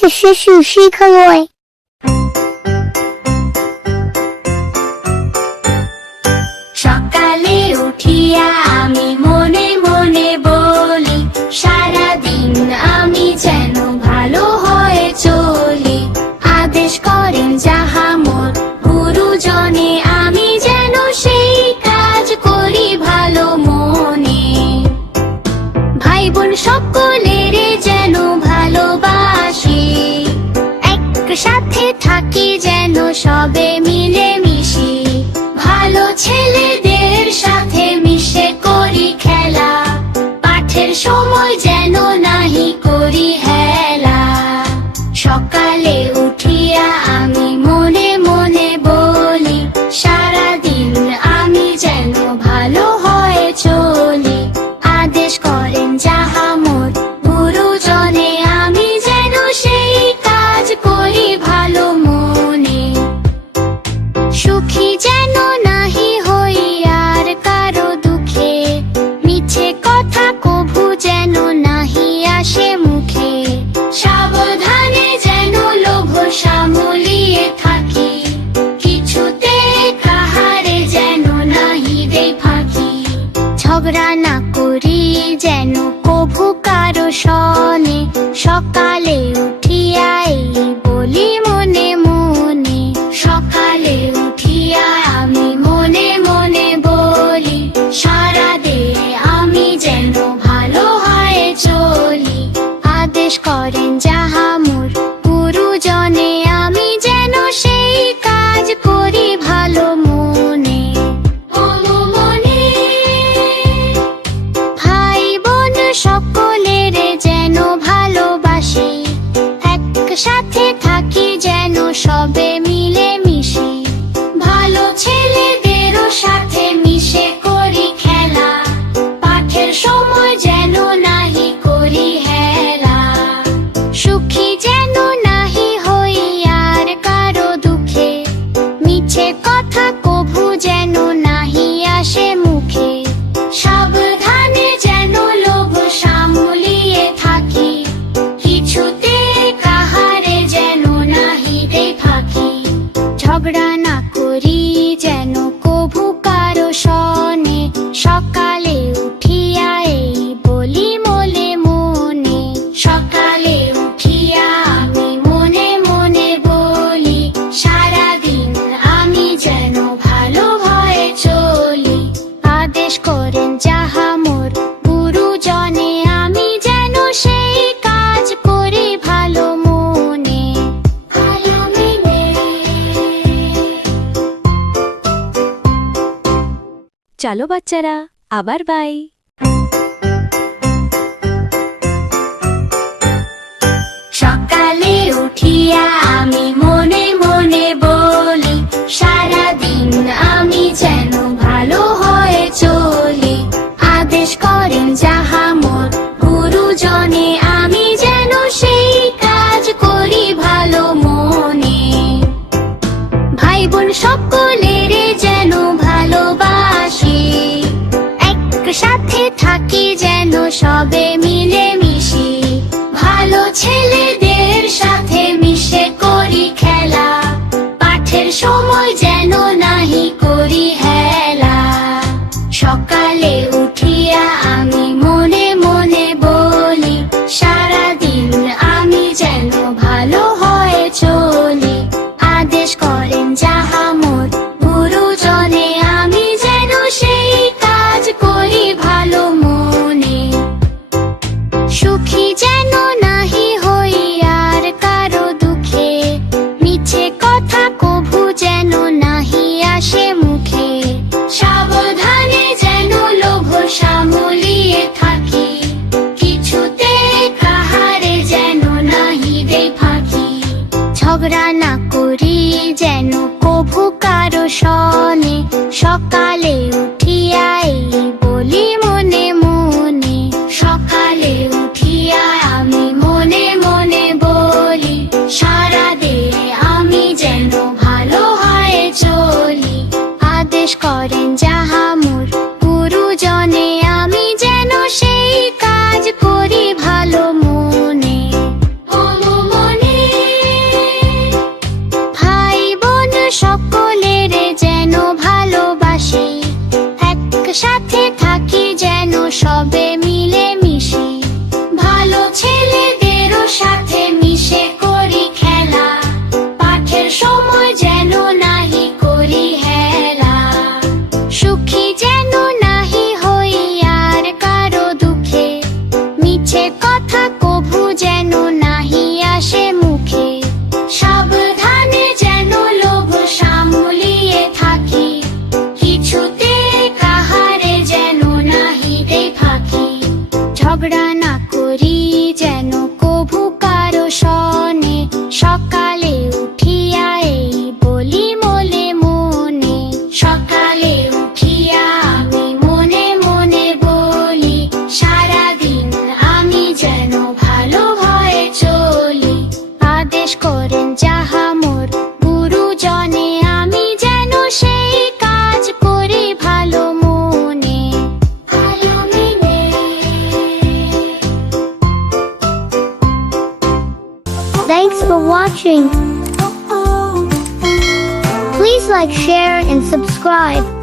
to Shishu Shikaloi. সকালে উঠিয়া আমি মনে মনে বলি, সারাদিন আমি যেন ভালো হয়ে চলি। আদেশ করেন যাহা মোর গুরুজনে, আমি যেন সেই কাজ করি ভালো মনে। ভাই বোন সকলের যেন ভালোবাসি, একসাথে থাকি যেন সবে মিলে মিশি। ভালো ছেলেদের সাথে মিশে করি খেলা, পাঠের সময় যেন নাহি করি হেলা। সকালে উঠিয়া আমি মনে মনে বলি, সারাদিন আমি যেন ভালো হয়ে চলি। আদেশ করেন যাহা মোর গুরুজনে, আমি যেন সেই কাজ করি ভালো মনে। সুখী যেন নাহি হই আর কারো দুঃখে, মিছে কথা কভু যেন নাহি আসে মুখে। সাবধানে যেন লোভ সামলিয়ে থাকি, কিছুতে কাহারে যেন নাহি দেই ফাঁকি। ঝগড়া না করি যেন কভু কারো সনে, সকালে উঠিয়া এই বলি মনে মনে। সকালে উঠিয়া আমি মনে মনে বলি, সারাদিন আমি যেন ভালো হয়ে চলি। আদেশ করেন যাহা মোর গুরুজনে, আমি যেন সেই কাজ করি ভালো মনে। মনে ভাই বোন সকলের যেন ভালোবাসি, একসাথে থাকি যেন সবে মিলে মিশি। ভালো ছেলেদেরও সাথে মিশে করি খেলা, পাঠের সময় যেন নাহি করি হেলা। সুখী যেন নাহি হই আর কারো দুঃখে, মিছে কথা কভু যেন নাহি আসে মুখে। সাবধানে যেন লোভ সামলিয়ে থাকি, কিছুতে কাহারে যেন নাহি দেই ফাঁকি। ঝগড়া না করি যেন কভু কারো সনে, সকালে উঠিয়া এই বলি মনে মনে। সকালে উঠিয়া আমি মনে মনে বলি, সারাদিন আমি যেন ভালো হয়ে চলি। আদেশ করেন যাহা মোর গুরুজনে, আমি যেন সেই কাজ করি ভালো মনে। ভালো মেনে চলো বাচ্চারা, আবার বাই। সকালে উঠিয়া আমি মনে মনে বলি, সারাদিন আমি যেন ভালো হয়ে চলি। আদেশ করেন যাহা মোর গুরুজনে, আমি যেন সেই কাজ করি ভালো মনে। ভাই বোন সকলের যেন ভালোবাসি, একসাথে থাকি যেন সবে মিলে মিশি। ভালো ছেলেদের সাথে মিশে করি খেলা, পাঠের সময় যেন নাহি করি হেলা। সকালে উঠিয়া আমি মনে মনে বলি, সারাদিন আমি যেন ভালো হয়ে চলি। আদেশ করেন যাহা মোর গুরুজনে, আমি যেন সেই কাজ করি ভালো মনে। সবে মিলে মিশি ভালো ছেলেদেরও সাথে মিশে করি খেলা পাঠের সময় যেন নাহি করি হেলা সুখী যেন নাহি হই আর কারো দুঃখে মিছে কথা কভু যেন নাহি আসে মুখে সাবধানে যেন লোভ সামলিয়ে থাকি কিছুতে কাহারে যেন নাহি দেই ফাঁকি ঝগড়া না করি যেন কভু কারো সনে সকালে উঠিয়া এই বলি মনে মনে সকালে উঠিয়া আমি মনে মনে বলি সারাদিন আমি যেন ভালো ভয়ে চলি আদেশ করেন যাহা মোর গুরুজনে আমি যেন সেই কাজ করি ভালো মনে ভালো মেনে Thanks for watching. Please like, share, and subscribe.